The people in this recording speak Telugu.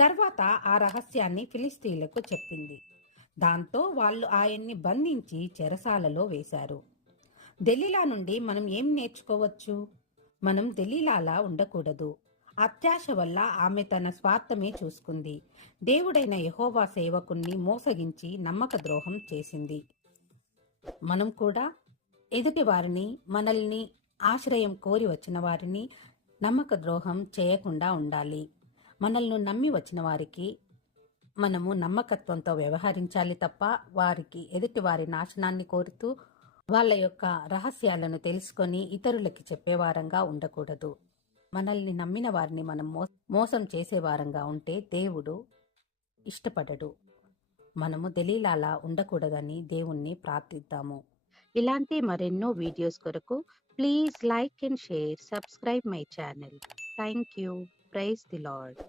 తర్వాత ఆ రహస్యాన్ని ఫిలిస్తీన్లకు చెప్పింది. దాంతో వాళ్ళు ఆయన్ని బంధించి చెరసాలలో వేశారు. దెలీలా నుండి మనం ఏం నేర్చుకోవచ్చు? మనం దెలీలాలా ఉండకూడదు. అత్యాశ వల్ల ఆమె తన స్వార్థమే చూసుకుంది. దేవుడైన యెహోవా సేవకుణ్ణి మోసగించి నమ్మక ద్రోహం చేసింది. మనం కూడా ఎదుటి వారిని, మనల్ని ఆశ్రయం కోరి వచ్చిన వారిని నమ్మక ద్రోహం చేయకుండా ఉండాలి. మనల్ని నమ్మి వచ్చిన వారికి మనము నమ్మకత్వంతో వ్యవహరించాలి తప్ప వారికి ఎదుటి వారి నాశనాన్ని కోరుతూ వాళ్ళ యొక్క రహస్యాలను తెలుసుకొని ఇతరులకి చెప్పేవారంగా ఉండకూడదు. మనల్ని నమ్మిన వారిని మనం మోసం చేసేవారంగా ఉంటే దేవుడు ఇష్టపడడు. మనము దెలీలాలా ఉండకూడదని దేవుణ్ణి ప్రార్థిద్దాము. ఇలాంటి మరెన్నో వీడియోస్ కొరకు please like and share, subscribe my channel. Thank you. Praise the lord.